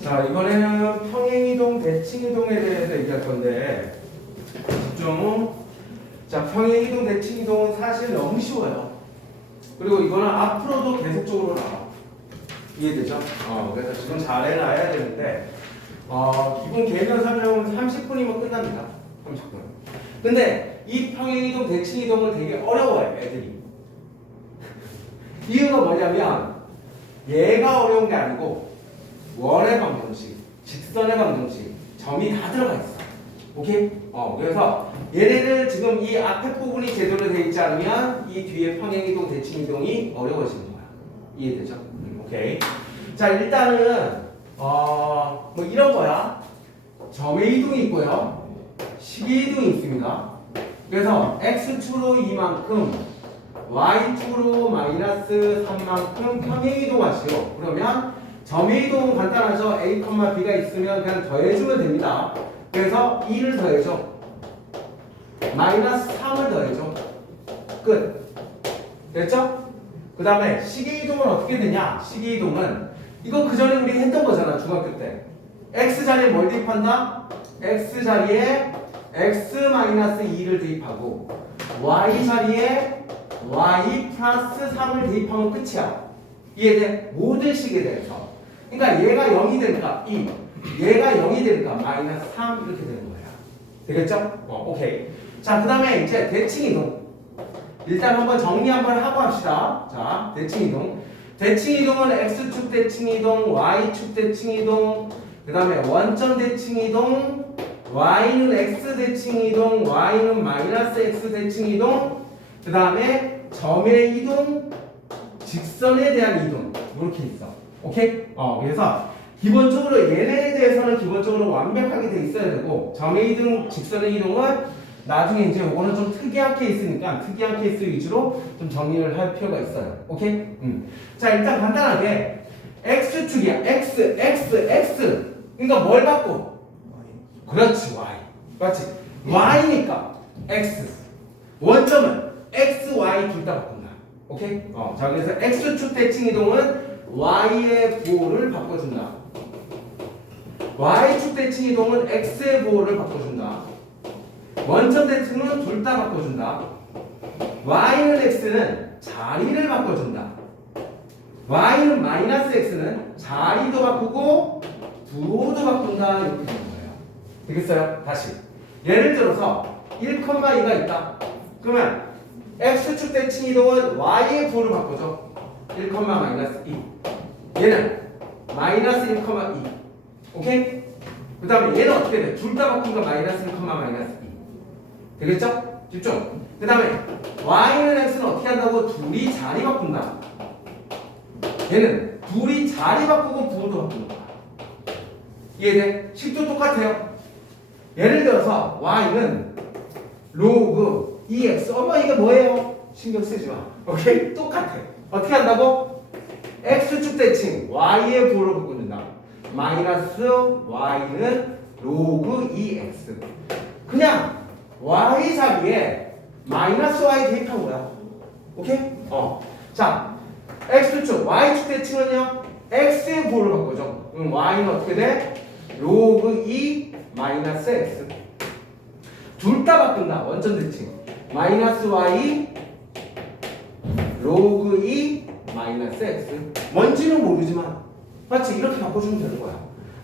자, 이번에는 평행이동, 대칭이동에 대해서 얘기할 건데, 집중. 자, 평행이동, 대칭이동은 사실 너무 쉬워요. 그리고 이거는 앞으로도 계속적으로 나와. 이해되죠? 어, 그래서 지금 잘 해놔야 되는데, 어, 기본 개념 설명은 30분이면 끝납니다. 30분. 근데 이 평행이동, 대칭이동은 되게 어려워요, 애들이. 이유가 뭐냐면, 얘가 어려운 게 아니고, 원의 방정식, 직선의 방정식, 점이 다 들어가 있어. 오케이? 어, 그래서 얘네들 지금 이 앞에 부분이 제대로 되어 있지 않으면 이 뒤에 평행이동, 대칭이동이 어려워지는 거야. 이해되죠? 음, 오케이. 자, 일단은, 어, 뭐 이런 거야. 점의 이동이 있고요. 식의 이동이 있습니다. 그래서 x축으로 이만큼, y축으로 마이너스 3만큼 평행 이동하시오. 그러면 점의 이동은 간단하죠. a, b가 있으면 그냥 더해주면 됩니다. 그래서 2를 더해줘. 마이너스 3을 더해줘. 끝. 됐죠? 그 다음에 시계 이동은 어떻게 되냐? 시계 이동은 이거 그 전에 우리 했던 거잖아 중학교 때. x 자리에 뭘 대입한다? x 자리에 x 마이너스 2를 대입하고 y 자리에 y 플러스 3을 대입하면 끝이야. 이해돼? 모든 식에 대해서. 그러니까 얘가 0이 되니까 2, 얘가 0이 되니까 마이너스 3 이렇게 되는 거야. 되겠죠? 어, 오케이. 자, 그 다음에 이제 대칭 이동. 일단 한번 정리 한번 하고 합시다. 자, 대칭 이동. 대칭 이동은 x축 대칭 이동, y축 대칭 이동, 그 다음에 원점 대칭 이동, y는 x 대칭 이동, y는 마이너스 x 대칭 이동, 그 다음에 점의 이동, 직선에 대한 이동 이렇게 있어. 오케이? 어, 그래서 기본적으로 얘네에 대해서는 기본적으로 완벽하게 돼 있어야 되고 점의 이동, 직선의 이동은 나중에 이제 요거는 좀 특이한 케이스니까 특이한 케이스 위주로 좀 정리를 할 필요가 있어요. 오케이? 음. 자, 일단 간단하게 x축이야. x, x, x. 그러니까 뭘 받고? 그렇지, y. 맞지? y니까 x. 원점은 x, y 둘 다 바꾼다. 오케이? 어, 자, 그래서 x축 대칭 이동은 y의 부호를 바꿔준다. y축 대칭 이동은 x의 부호를 바꿔준다. 원점 대칭은 둘 다 바꿔준다. y는 x는 자리를 바꿔준다. y는 마이너스 x는 자리도 바꾸고 부호도 바꾼다 이렇게 되는 거예요. 되겠어요? 다시 예를 들어서 1,2가 있다. 그러면 x축 대칭 이동은 y의 부호를 바꿔줘. 1, 마이너스 2. 얘는 마이너스 1, 2. 오케이? 그 다음에 얘는 어떻게 돼? 둘 다 바꾼 거 마이너스 1, 마이너스 2. 되겠죠? 집중. 그 다음에 y는 x는 어떻게 한다고? 둘이 자리 바꾼다. 얘는 둘이 자리 바꾸고 부호도 거야. 이해돼? 식도 똑같아요. 예를 들어서 y는 로그 2x. 엄마 이게 뭐예요? 신경 쓰지 마. 오케이? 똑같아. 어떻게 한다고? x축 대칭 y의 부호로 바꾼다. 마이너스 y는 로그 2x. 그냥 y 자리에 마이너스 y 대입한 거야. 오케이? 어. 자, x축, y축 대칭은요? x의 부호를 바꾸죠. 그럼 y는 어떻게 돼? 로그 2 마이너스 x. 둘 다 바꾼다. 원점 대칭. 마이너스 y 로그 2 마이너스 x. 뭔지는 모르지만 맞지? 이렇게 바꿔주면 되는 거야.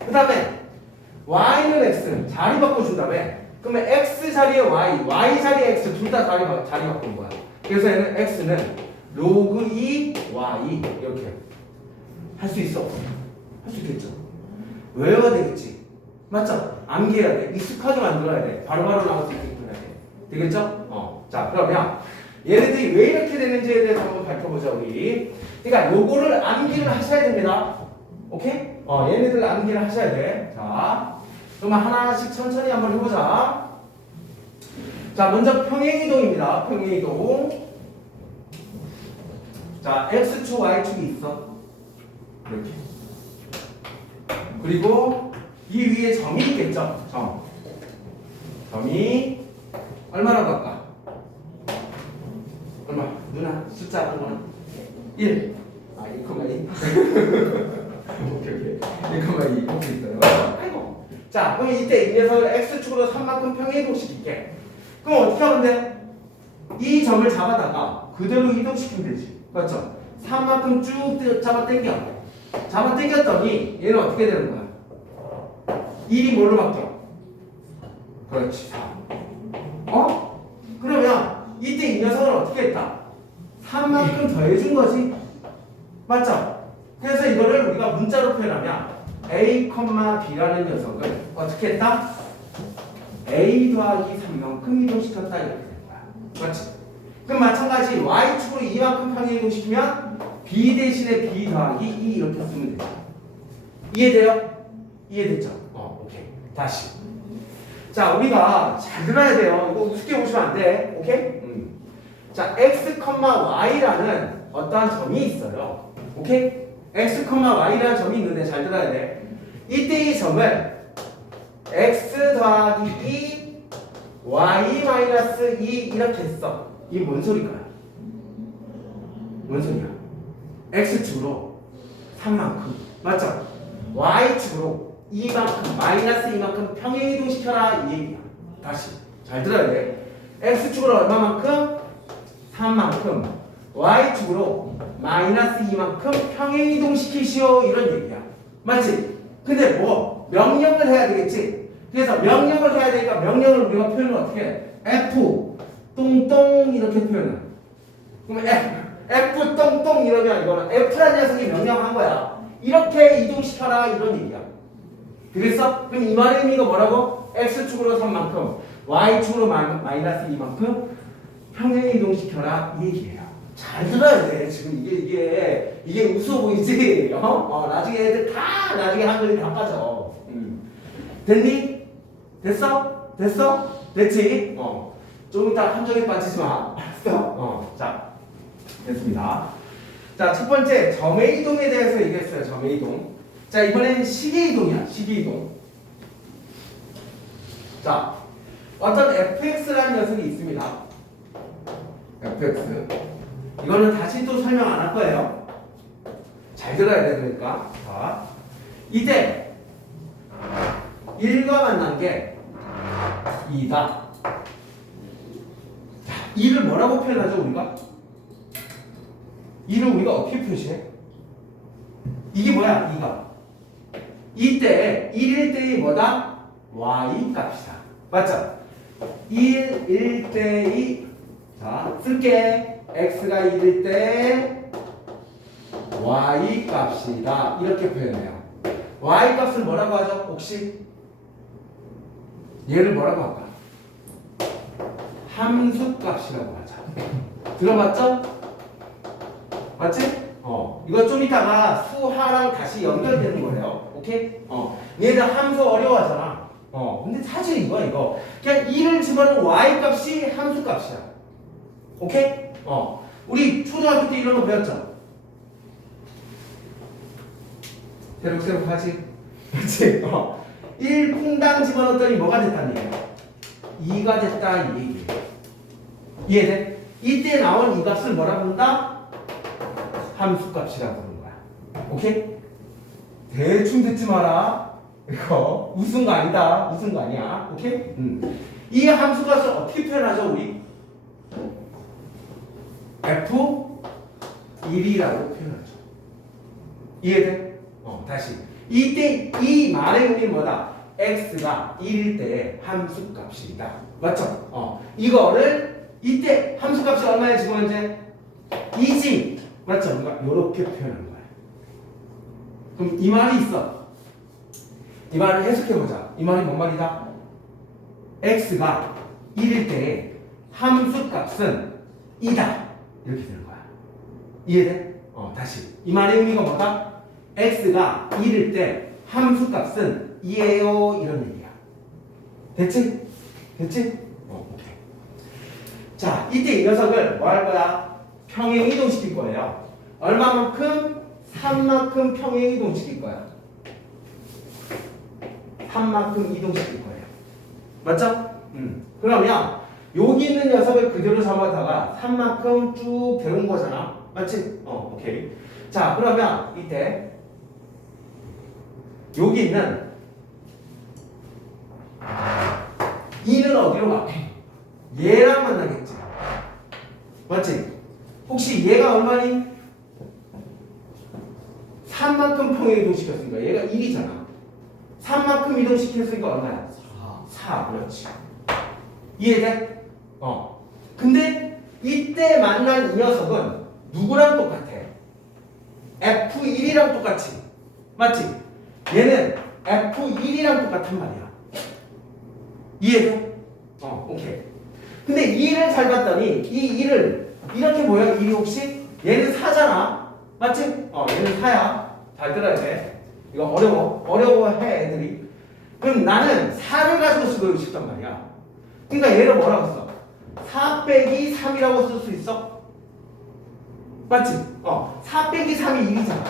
그 다음에 y는 x 자리 바꿔준 다음에 그러면 x 자리에 y, y 자리에 x 둘 다 자리, 바- 자리 바꾼 거야. 그래서 얘는 x는 로그 2 y 이렇게 할 수 있어? 할 수 있겠죠? 외워야 되겠지? 맞죠? 암기해야 돼. 익숙하게 만들어야 돼. 바로바로 나올 수 있게끔 해야 돼. 되겠죠? 어. 자, 그러면 얘네들이 왜 이렇게 되는지에 대해서 한번 밝혀보자, 우리. 그러니까 요거를 암기를 하셔야 됩니다. 오케이? 어, 얘네들 암기를 하셔야 돼. 자, 그러면 하나씩 천천히 한번 해보자. 자, 먼저 평행이동입니다. 평행이동. 자, x축, y축이 있어. 이렇게. 그리고 이 위에 점이 있겠죠? 점. 점이 얼마나 갈까? 얼마? 누나 숫자 한 거는 1. 아, 1,2. 오케이, 오케이. 1,2. 자, 그럼 이때 이 녀석을 x축으로 3만큼 평행이동시킬게. 그럼 어떻게 하면 돼? 이 점을 잡아다가 그대로 이동시키면 되지. 맞죠? 3만큼 쭉 잡아 당겨. 잡아 당겼더니 얘는 어떻게 되는 거야? 1이 뭘로 바뀌어? 그렇지, 3. 어? 그러면 이때 이 녀석을 어떻게 했다? 3만큼 더해준 거지. 맞죠? 그래서 이거를 우리가 문자로 표현하면 a, b라는 녀석을 어떻게 했다? a 더하기 3만큼 이동시켰다 이렇게 거야. 맞지? 그럼 마찬가지 y축으로 이만큼 평행 이동시키면 b 대신에 b 더하기 2 이렇게 쓰면 되죠. 이해돼요? 이해됐죠? 어, 오케이. 다시. 자, 우리가 잘 들어야 돼요. 이거 우습게 보시면 안 돼. 오케이? 음. 자, x, y라는 어떠한 점이 있어요. 오케이? x, y라는 점이 있는데 잘 들어야 돼. 이때 이 점을 x 더하기 2, y 마이너스 2 이렇게 했어. 이게 뭔 소리일까요? 뭔 소리야? x축으로 3만큼. 맞죠? y축으로 2만큼, 마이너스 2만큼 평행이동시켜라 이 얘기야. 다시. 잘 들어야 돼. x축으로 얼마만큼? 3만큼. y축으로 마이너스 2만큼 평행 이동시키시오 이런 얘기야. 맞지? 근데 뭐 명령을 해야 되겠지? 그래서 명령을 해야 되니까 명령을 우리가 표현을 어떻게 해? F 똥똥 이렇게 표현해. 그럼 F, F 똥똥 이러면 이거는 F라는 녀석이 명령한 거야. 이렇게 이동시켜라 이런 얘기야. 그래서 그럼 이 말의 의미가 뭐라고? X축으로 3만큼, Y축으로 마- 마이너스 2만큼 평행 이동시켜라 이 얘기예요. 잘 들어야 돼. 지금 이게 이게 이게 웃어 보이지? 어? 어, 나중에 애들 다 나중에 한글이 다 빠져. 음. 됐니? 됐어? 됐어? 됐지? 어. 좀 이따 함정에 빠지지 마. 알았어? 어. 자, 됐습니다. 자, 첫 번째 점의 이동에 대해서 얘기했어요. 점의 이동. 자, 이번엔 시계 이동이야. 시계 이동. 자, 어떤 fx라는 녀석이 있습니다. Fx. 이거는 다시 또 설명 안 할 거예요. 잘 들어야 돼, 그러니까. 자, 이때 1과 만난 게 2다. 자, 2를 뭐라고 표현하죠, 우리가? 2를 우리가 어떻게 표시해? 이게 뭐야, 2가? 이때 1일 때의 뭐다? y 값이다. 맞죠? 1, 1 때의 자, 쓸게. x가 1일 때 y 값이다. 이렇게 표현해요. y 값을 뭐라고 하죠? 혹시 얘를 뭐라고 할까? 함수 값이라고 하죠. 들어봤죠? 맞지? 어. 이거 좀 이따가 수하랑 다시 연결되는 거예요. 오케이? 어. 얘들 함수 어려워하잖아. 어. 근데 사실 이거 이거 그냥 2를 집어넣은 y 값이 함수 값이야. 오케이? 어. 우리 초등학교 때 이런 거 배웠죠? 새록새록 하지? 그치? 어. 1 퐁당 집어넣었더니 뭐가 됐다는 얘기야? 2가 됐다 이 얘기예요. 이해돼? 이때 나온 이 값을 뭐라 부른다? 함수값이라고 부르는 거야. 오케이? 대충 듣지 마라. 이거 웃은 거 아니다. 웃은 거 아니야. 오케이? 음. 이 함수값을 어떻게 표현하죠, 우리? F 1이라고 표현하죠. 이해돼? 어, 다시. 이때 이 말의 의미는 뭐다? x가 1일 때의 함수 값이다. 맞죠? 어. 이거를 이때 함수 값이 얼마에 지금 현재 2지. 맞죠? 그러니까 이렇게 표현하는 거야. 그럼 이 말이 있어. 이 말을 해석해 보자. 이 말이 뭔 말이다? x가 1일 때의 함수 값은 2다. 이렇게 되는 거야. 이해돼? 어, 다시. 이 말의 의미가 뭐다? x가 1일 때 함수 값은 2예요. 이런 얘기야. 됐지? 됐지? 어, 오케이. 자, 이때 이 녀석을 뭐 할 거야? 평행 이동시킬 거예요. 얼마만큼? 3만큼 평행 이동시킬 거야. 3만큼 이동시킬 거예요. 맞죠? 음. 그러면 여기 있는 녀석을 그대로 잡아다가 3만큼 쭉 데운 거잖아. 맞지? 어, 오케이. 자, 그러면 이때 여기 있는 2는 어디로 가? 얘랑 만나겠지. 맞지? 혹시 얘가 얼마니? 3만큼 평행 이동시켰으니까 얘가 1이잖아. 3만큼 이동시켰으니까 얼마야? 4. 그렇지. 이해돼? 어. 근데 이때 만난 이 녀석은 누구랑 똑같아? F1이랑 똑같지. 맞지? 얘는 F1이랑 똑같단 말이야. 이해돼? 어, 오케이. 근데 2를 잘 봤더니 이 1을 이렇게 보여? 1이 혹시? 얘는 4잖아. 맞지? 어, 얘는 4야. 잘 들어야 돼. 이거 어려워. 어려워해, 애들이. 그럼 나는 4를 가지고 쓰고 싶단 말이야. 그러니까 얘를 뭐라고 써? 4 빼기 3이라고 쓸 수 있어? 맞지? 어, 4 빼기 3이 1이잖아.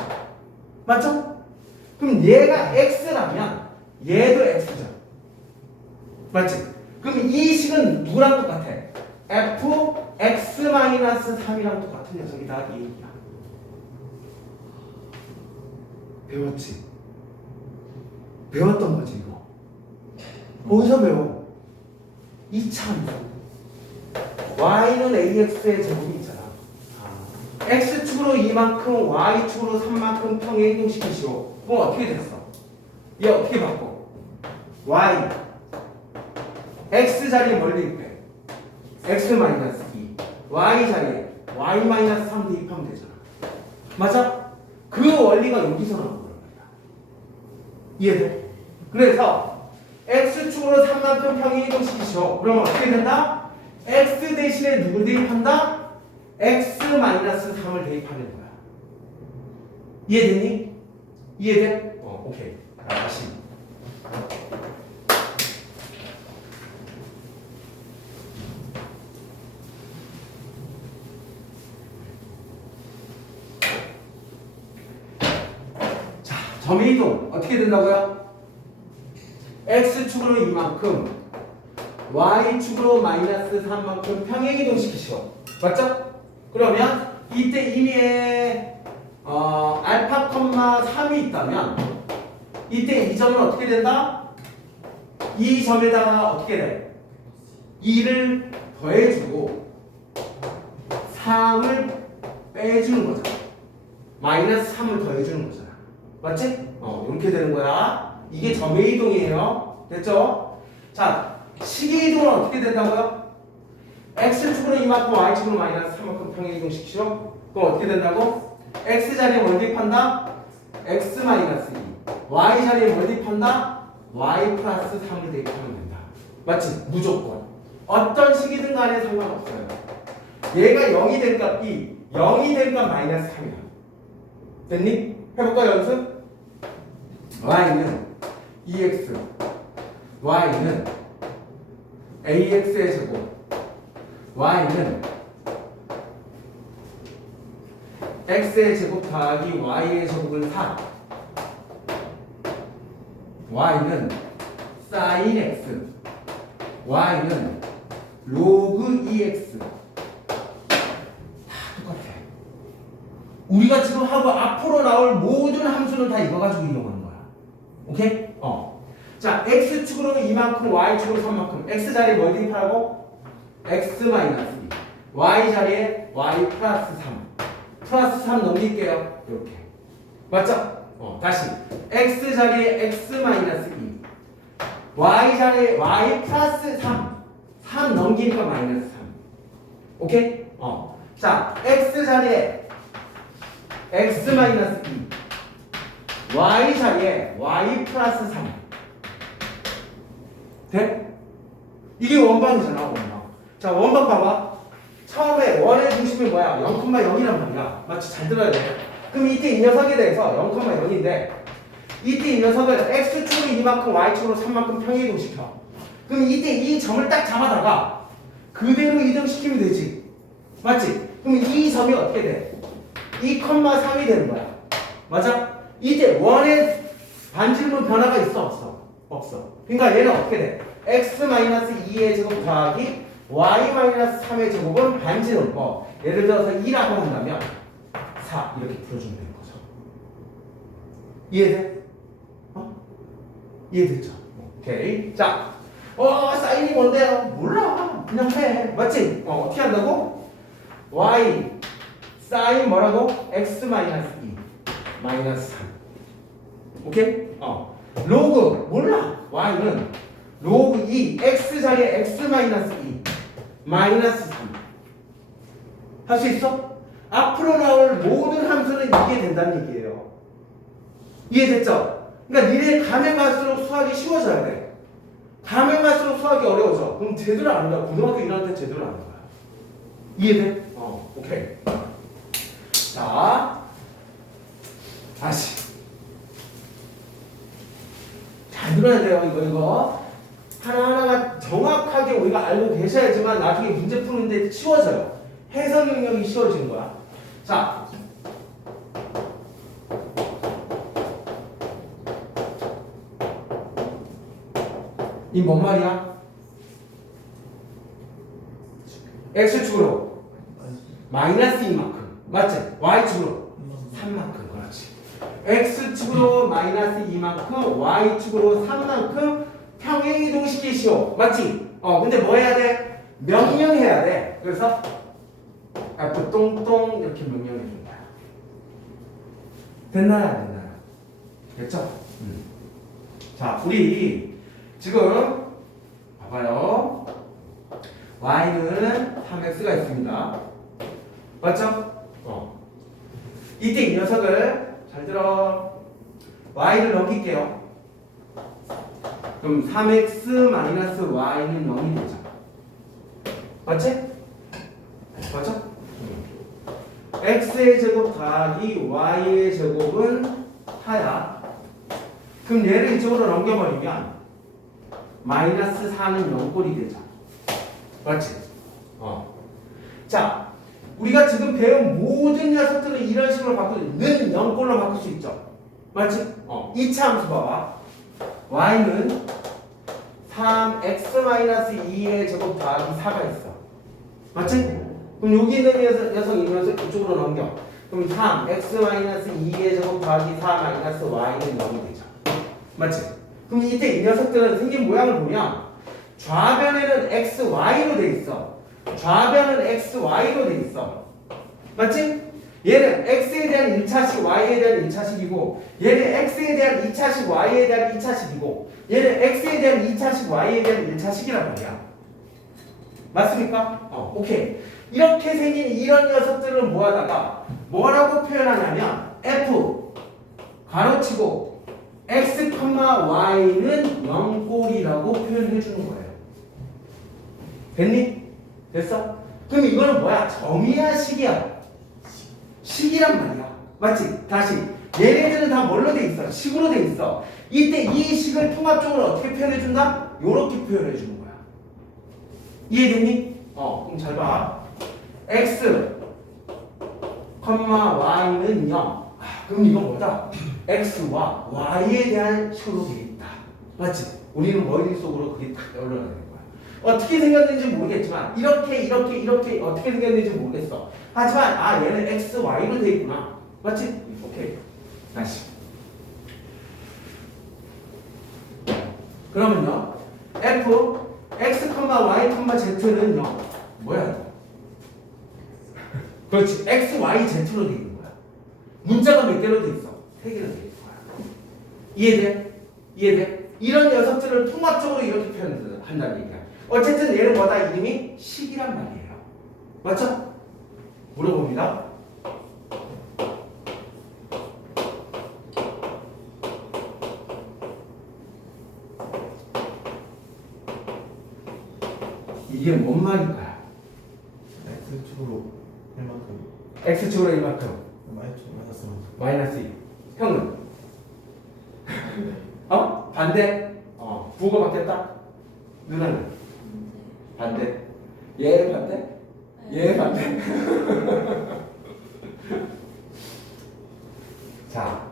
맞죠? 그럼 얘가 x라면 얘도 x잖아. 맞지? 그럼 이 식은 누구랑 똑같아? f x-3이랑 똑같은 녀석이다 이 얘기야. 배웠지? 배웠던 거지 이거. 어디서 배워? 2차 y는 ax의 제곱이 있잖아. x축으로 이만큼 y축으로 3만큼 평행 이동시키시오. 그럼 어떻게 됐어? 얘 어떻게 바꿔? y x 자리에 멀리 있대. x 마이너스 2 y 자리에 y 마이너스 3 대입하면 되잖아. 맞아? 그 원리가 여기서 나오는 거야. 이해돼? 그래서 x축으로 3만큼 평행 이동시키시오. 그러면 어떻게 된다? X 대신에 누굴 대입한다? x 마이너스 3을 대입하는 거야. 이해됐니? 이해돼? 어, 오케이. 자, 다시. 자, 점의 이동 어떻게 된다고요? x축으로 이만큼 y축으로 마이너스 3만큼 평행 이동시키시오. 맞죠? 그러면 이때 이미에 어, 알파 컴마 3이 있다면 이때 이 점은 어떻게 된다? 이 점에다가 어떻게 돼? 2를 더해주고 3을 빼주는 거잖아. 마이너스 3을 더해주는 거잖아. 맞지? 어, 이렇게 되는 거야. 이게 점의 이동이에요. 됐죠? 자, 식의 이동은 어떻게 된다고요? x축으로 이만큼 y축으로 마이너스 3만큼 평행 이동시키죠? 그럼 어떻게 된다고? x 자리에 뭘 대입한다? x 마이너스 2 y 자리에 뭘 대입한다? y 플러스 3을 대입하면 된다 맞지? 무조건 어떤 식이든 간에 상관없어요 얘가 0이 될 값이 0이 될 값 마이너스 3이야 됐니? 해볼까 연습? y는 2x y는 ax의 제곱. Y는 x의 제곱 더하기 y의 제곱은 4 y는 sin x. Y는 로그 2x 다 똑같아. 우리가 지금 하고 앞으로 나올 모든 함수는 다 이거 가지고 이용하는 거야. 오케이? 어. 자 x축으로는 이만큼 y축으로 3만큼. x 자리에 뭘 대입하라고? x 마이너스 2 y 자리에 y 플러스 3 플러스 3 넘길게요. 이렇게. 맞죠? 어 다시. x 자리에 x 마이너스 2 y 자리에 y 플러스 3 3 넘기니까 마이너스 3 오케이? 어 자 x 자리에 x 마이너스 2 y 자리에 y 플러스 3 돼? 이게 원방이잖아 원방 자 원방 봐봐 처음에 원의 중심이 뭐야 0,0이란 말이야 맞지? 잘 들어야 돼 그럼 이때 이 녀석에 대해서 0,0인데 이때 이 녀석을 x축으로 이만큼 y축으로 3만큼 평이동시켜 그럼 이때 이 점을 딱 잡아다가 그대로 이동시키면 되지 맞지? 그럼 이 점이 어떻게 돼? 2,3이 되는 거야 맞아? 이때 원의 반지름은 변화가 있어 없어? 그러니까 얘는 어떻게 돼? x-2의 제곱 더하기 y-3의 제곱은 반지름 뭐 예를 들어서 2라고 한다면 4 이렇게 풀어주면 되는 거죠 이해돼? 어? 이해됐죠? 오케이 자 어 사인이 뭔데요? 몰라 그냥 해 맞지? 어 어떻게 한다고? y 사인 뭐라고? x 마이너스 2 마이너스 3 오케이? 어 로그 몰라. y는 로그 2 x 자리에 x 마이너스 2 마이너스 3 할 수 있어? 앞으로 나올 모든 함수는 이게 된다는 얘기예요. 이해됐죠? 그러니까 니네 가면 갈수록 수학이 쉬워져야 돼. 가면 갈수록 수학이 어려워져. 그럼 제대로 안 한다. 고등학교 1학년 때 제대로 안 한다 이해돼? 어 오케이. 자 다시 잘 들어야 돼요 이거 이거. 하나하나가 정확하게 우리가 알고 계셔야지만 나중에 문제 푸는데 쉬워져요. 해석 능력이 쉬워지는 거야. 자. 이 뭔 말이야? x축으로. 마이너스 2만큼. 맞지? y축으로. 3만큼. 그렇지 x축으로 마이너스 2만큼 y축으로 3만큼 평행 이동시키시오 맞지? 어 근데 뭐 해야 돼? 명령해야 돼 그래서 f 똥똥 이렇게 명령해 준 거야 됐나요 안 됐나요? 됐죠? 음. 자 우리 지금 봐봐요 y는 3x가 있습니다 맞죠? 어. 이때 이 녀석을 잘 들어 y를 넘길게요 그럼 3x 마이너스 y는 0이 되죠 맞지? 맞죠? x의 제곱 더하기 y의 제곱은 4야 그럼 얘를 이쪽으로 넘겨버리면 마이너스 4는 0꼴이 되죠 맞지? 어. 자 우리가 지금 배운 모든 녀석들은 이런 식으로 바꾸는 0꼴로 바꿀 수 있죠 맞지? 어. 2차 함수 봐봐 y는 3x-2의 제곱 더하기 4가 있어 맞지? 그럼 여기 있는 녀석, 녀석 이 녀석 이쪽으로 넘겨 그럼 3x-2의 제곱 더하기 4 마이너스 y는 0이 되죠 맞지? 그럼 이때 이 녀석들은 생긴 모양을 보면 좌변에는 x, y로 돼 있어 좌변은 x, y로 돼 있어 맞지? 얘는 x에 대한 1차식, y에 대한 1차식이고 얘는 x에 대한 2차식, y에 대한 2차식이고 얘는 x에 대한 2차식, y에 대한 1차식이란 말이야 맞습니까? 어, 오케이 이렇게 생긴 이런 녀석들을 모아다가 뭐라고 표현하냐면 f 가로치고 x, y는 0꼴이라고 표현해 주는 거예요 됐니? 됐어? 그럼 이거는 뭐야? 점이야 식이야? 식이란 말이야. 맞지? 다시. 얘네들은 다 뭘로 돼 있어? 식으로 돼 있어. 이때 이 식을 통합적으로 어떻게 표현해 준다? 요렇게 표현해 주는 거야. 이해됐니? 어, 그럼 잘 봐. x, y는 0. 아, 그럼 이건 뭐다? x와 y에 대한 식으로 돼 있다. 맞지? 우리는 머릿속으로 그게 딱 올라가는 거야. 어떻게 생겼는지 모르겠지만 이렇게 이렇게 이렇게 어떻게 생겼는지 모르겠어. 하지만 아 얘는 x, y로 돼 있구나. 맞지? 오케이. 다시. 그러면요. f x, y, z는 0. 뭐야? 그렇지. x, y, z로 돼 있는 거야. 문자가 몇 개로 돼 있어? 세 개로 돼 있는 거야. 이해돼? 이해돼? 이런 녀석들을 통합적으로 이렇게 표현한다는 얘기야. 어쨌든 얘는 뭐다? 이름이 식이란 말이에요. 맞죠? 물어봅니다. 이게 뭔 말일까요? X축으로 1만큼 X축으로 이만큼 Y축 마이너스 마이너스 2 형은? 어? 반대? 어 부호가 바뀌었다? 누나는? 반대 얘 반대? 얘 반대 자,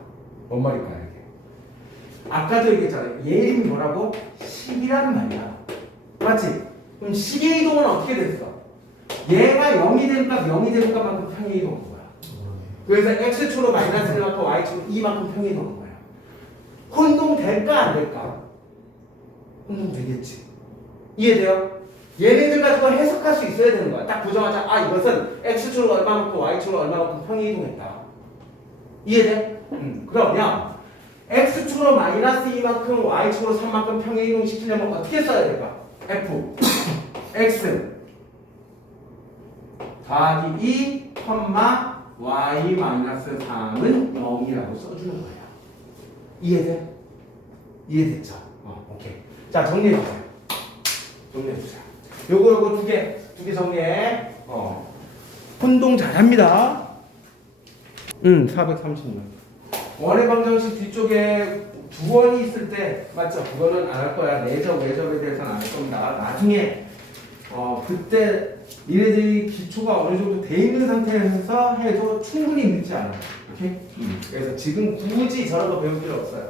뭔 말일까요 이게? 아까도 얘기했잖아요 얘 이름이 뭐라고? 식이란 말이야 맞지? 그럼 식의 이동은 어떻게 됐어? 얘가 0이 되니까 0이 되니까 만큼 평행 이동한 거야 그래서 x축으로 마이너스 1만큼 y축으로 2만큼 평이 도는 거야. 혼동 될까 안 될까? 혼동 되겠지. 이해돼요? 얘네들 가지고 해석할 수 있어야 되는 거야. 딱 보자마자 아 이것은 x축으로 얼마만큼 y축으로 얼마만큼 평이 이동했다. 이해돼? 음. 그러면 x축으로 마이너스 2만큼 y축으로 3만큼 평행 이동 시키려면 어떻게 써야 될까? f x 더하기 2, 컴마 y 마이너스 3은 0이라고 써주는 거야. 이해돼? 이해됐죠? 어, 오케이. 자, 정리해주세요. 정리해주세요. 요거, 요거 두 개, 두 개 정리해. 어. 혼동 잘합니다. 음, 436. 원의 방정식 뒤쪽에 두 원이 있을 때, 맞죠? 그거는 안 할 거야. 내적, 외적에 대해서는 안 할 겁니다. 나중에, 어, 그때 니네들이 기초가 어느 정도 돼 있는 상태에서 해도 충분히 늦지 않아. 오케이? 음. 그래서 지금 굳이 저런 거 배울 필요 없어요.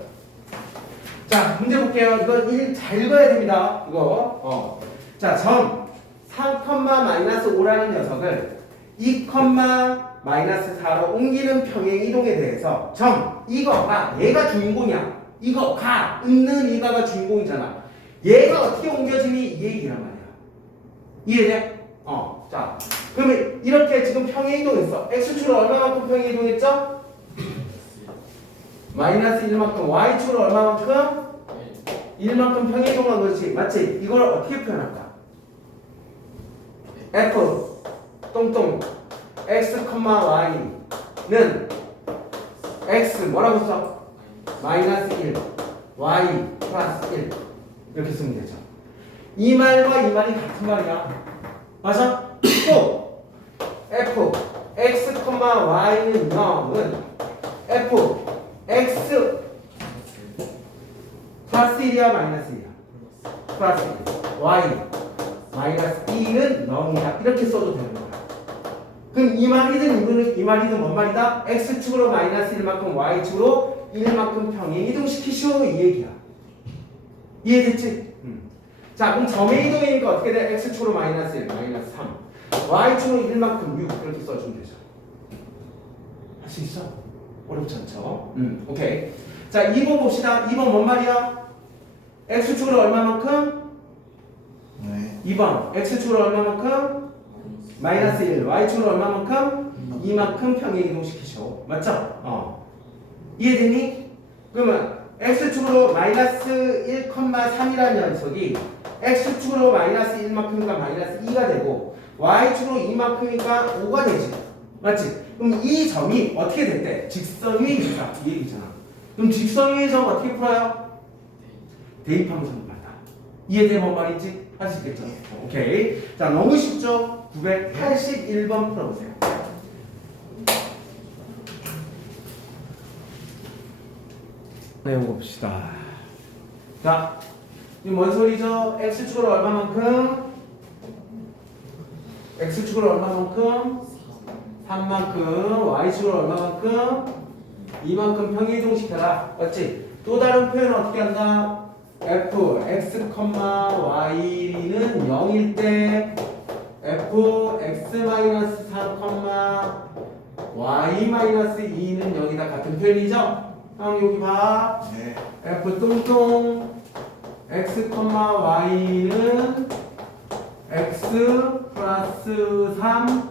자, 문제 볼게요. 이거 1 잘 읽어야 됩니다. 이거. 어. 자, 점 3, 마이너스 5라는 녀석을 2, 마이너스 4로 옮기는 평행 이동에 대해서 점 이거가 얘가 주인공이야. 이거 가 있는 이가가 주인공이잖아. 얘가 어떻게 옮겨지니 이 얘기란 말이야. 이해돼? 어. 자, 그러면 이렇게 지금 평행 이동했어. x축으로 얼마만큼 평행 이동했죠? 마이너스 1만큼 y축으로 얼마만큼? 1만큼 평행 이동한 거지. 맞지? 이걸 어떻게 표현할까? f 똥똥 x, y는 x 뭐라고 써? 마이너스 1 y 플러스 1 이렇게 쓰면 되죠. 이 말과 이 말이 같은 말이야. 맞아? 또 f. X, y는 0은 f. X 플러스 1이야 마이너스 1이야? 플러스 1 y. 마이너스 2는 0이야. 이렇게 써도 되는 거야. 그럼 이 말이든 이거는 이 말이든 뭔 말이다? x축으로 마이너스 1만큼 y축으로 1만큼 평행 이동시키시오. 이 얘기야. 이해됐지? 음. 자 그럼 점의 이동이니까 어떻게 돼? x축으로 마이너스 1 마이너스 3 y축으로 1만큼 6 이렇게 써주면 되죠 할 수 있어? 어렵지 않죠? 음, 오케이. 자, 2번 봅시다. 2번 뭔 말이야? x축으로 얼마만큼? 네. 2번. x축으로 얼마만큼? 마이너스 1. y축으로 얼마만큼? 이만큼 평행 이동시키셔. 맞죠? 어. 이해되니? 그러면 x축으로 마이너스 1,3이라는 녀석이 x축으로 마이너스 1만큼이니까 마이너스 2가 되고 y축으로 2만큼이니까 5가 되지. 맞지? 그럼 이 점이 어떻게 됐대? 직선 위에 있다. 이 얘기잖아. 그럼 직선 점 어떻게 풀어요? 대입하면서 말다. 이해돼 뭔 말인지 있겠죠? 오케이. 자, 너무 쉽죠? 981번 풀어보세요. 네, 봅시다. 자, 이뭔 소리죠? x축으로 얼마만큼? X축으로 얼마만큼? 3만큼, y축으로 얼마만큼? 이만큼 평이동시켜라. 맞지? 또 다른 표현 어떻게 한다? f, x, y는 0일 때 f, x, 4, y, 2는 0이다. 같은 표현이죠? 형 여기 봐. 네. f 뚱뚱 x, y는 x 플러스 3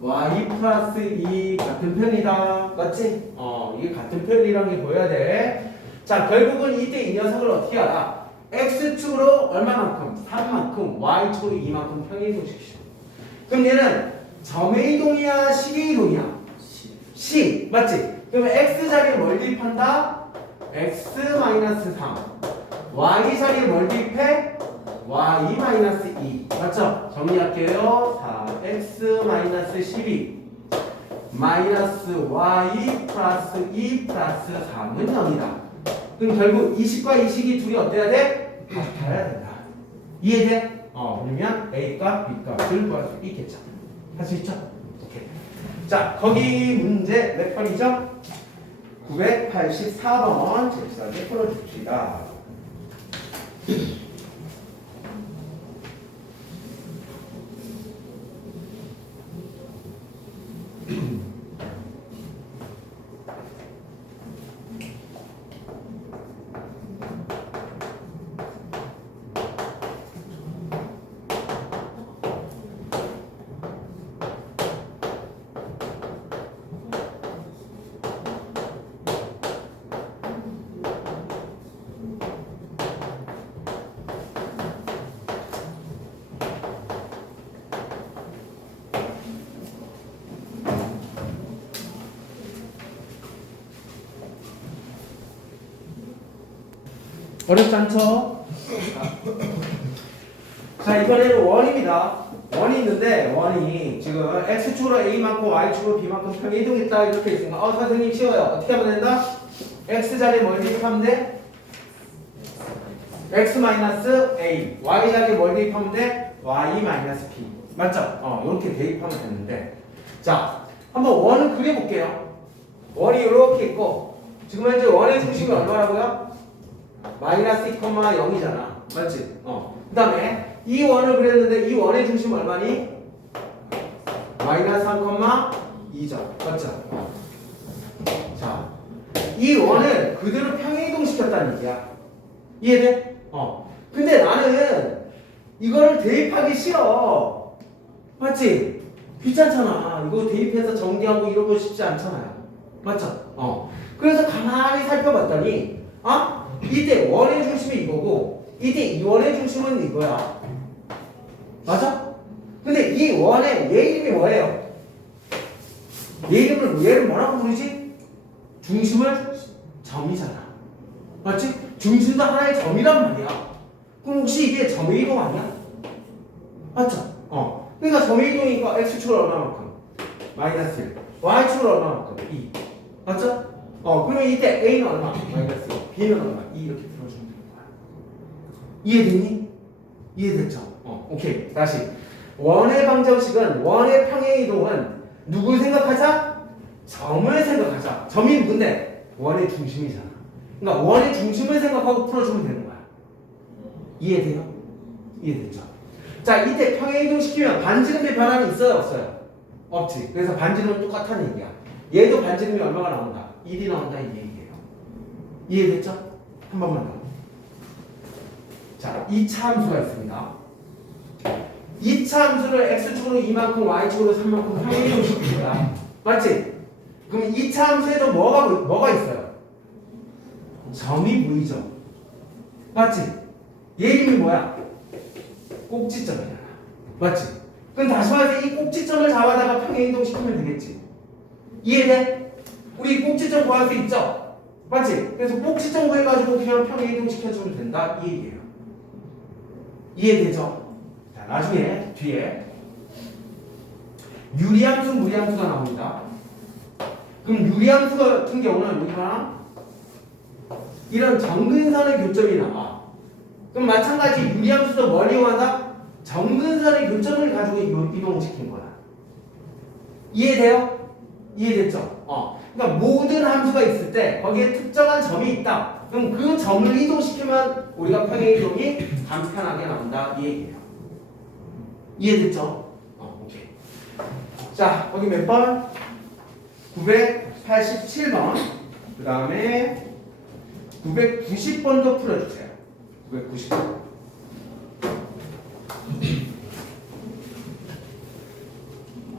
y 플러스 2 같은 편이다. 맞지? 어, 이게 같은 편이라는 게 보여야 돼. 자, 결국은 이때 이 녀석을 어떻게 알아? x축으로 얼마만큼? 3만큼, y축으로 2만큼 평이동시키죠. 그럼 얘는 점의 이동이야, 식의 이동이야? C 맞지? 그러면 x 자리에 뭘 대입한다? x 마이너스 3 y 자리에 뭘 대입해? Y 마이너스 2 맞죠? 정리할게요 4x 마이너스 12 마이너스 y 플러스 2 플러스 3은 0이다 그럼 결국 이 식과 이 식이 둘이 어때야 돼? 같아야 된다 이해돼? 어 그러면 a과 b값을 구할 수 있겠죠 할 수 있죠? 오케이 자, 거기 문제 몇 번이죠? 984번 잽싸게 풀어줍시다. 어렵지 않죠? 자 이번에는 원입니다. 원이 있는데 원이 지금 x축으로 a만큼 y축으로 b만큼 평이 이동했다 이렇게 있으니까 어 선생님 쉬워요. 어떻게 하면 된다? x 자리 뭘 대입하면 돼? x 마이너스 a y 자리 뭘 대입하면 돼? y 마이너스 b 맞죠? 어 이렇게 대입하면 되는데 자 한번 원을 그려볼게요. 원이 이렇게 있고 지금 현재 원의 중심이 얼마라고요? 마이너스 2,0이잖아. 맞지? 어. 그 다음에 이 원을 그렸는데 이 원의 중심 얼마니? 마이너스 3,2죠. 맞죠? 어. 자, 이 원을 그대로 평행이동 시켰다는 얘기야. 이해돼? 어. 근데 나는 이거를 대입하기 싫어. 맞지? 귀찮잖아. 이거 대입해서 정리하고 이런 거 쉽지 않잖아요. 맞죠? 어. 그래서 가만히 살펴봤더니, 아? 이때 원의 중심이 이거고, 이때 이 원의 중심은 이거야. 맞아? 근데 이 원의 얘 이름이 뭐예요? 얘 이름을, 얘를 뭐라고 부르지? 중심을 점이잖아. 맞지? 중심도 하나의 점이란 말이야. 그럼 혹시 이게 점의 이동 아니야? 맞죠? 어. 그러니까 점의 이동이니까 x축을 얼마만큼? 마이너스 1. y축을 얼마만큼? 2. 맞죠? 어, 그러면 이때 a는 얼마? 마이너스 2. 얼마? 2 이렇게 풀어주면 되는 거야. 이해됐니? 이해됐죠? 어, 오케이. 다시. 원의 방정식은 원의 평행 이동은 누굴 생각하자? 점을 생각하자. 점이 누군데? 원의 중심이잖아. 그러니까 원의 중심을 생각하고 풀어주면 되는 거야. 이해돼요? 이해됐죠? 자, 이때 평행 이동 시키면 반지름의 변함이 있어요, 없어요? 없지. 그래서 반지름은 똑같다는 얘기야. 얘도 반지름이 얼마가 나온다? 1이 나온다 이 얘기예요. 이해됐죠? 한 번만 더. 자, 2차 함수가 있습니다. 2차 함수를 x축으로 2만큼 y축으로 3만큼 평행 이동 시킬 거야. 맞지? 그럼 2차 함수에도 뭐가 뭐가 있어요? 점이 보이죠? 맞지? 얘 이름이 뭐야? 꼭지점이잖아. 맞지? 그럼 다시 말해서 이 꼭지점을 잡아다가 평행 이동 시키면 되겠지. 이해돼? 우리 꼭지점 구할 수 있죠? 맞지? 그래서 꼭지점 구해가지고 그냥 평행 이동 시켜주면 된다 이 얘기예요. 이해되죠? 자 나중에 뒤에 유리함수 무리함수가 나옵니다. 그럼 유리함수 같은 경우는 우리가 이런 정근선의 교점이 나와. 그럼 마찬가지 유리함수도 뭘 이용한다? 정근선의 교점을 가지고 이동- 이동시킨 거야. 이해돼요? 이해됐죠? 어. 그러니까 모든 함수가 있을 때 거기에 특정한 점이 있다. 그럼 그 점을 이동시키면 우리가 평행 이동이 간편하게 나온다 이 얘기예요. 이해됐죠? 어, 오케이. 자, 거기 몇 번? 987번. 그 다음에 990번도 풀어주세요. 990번.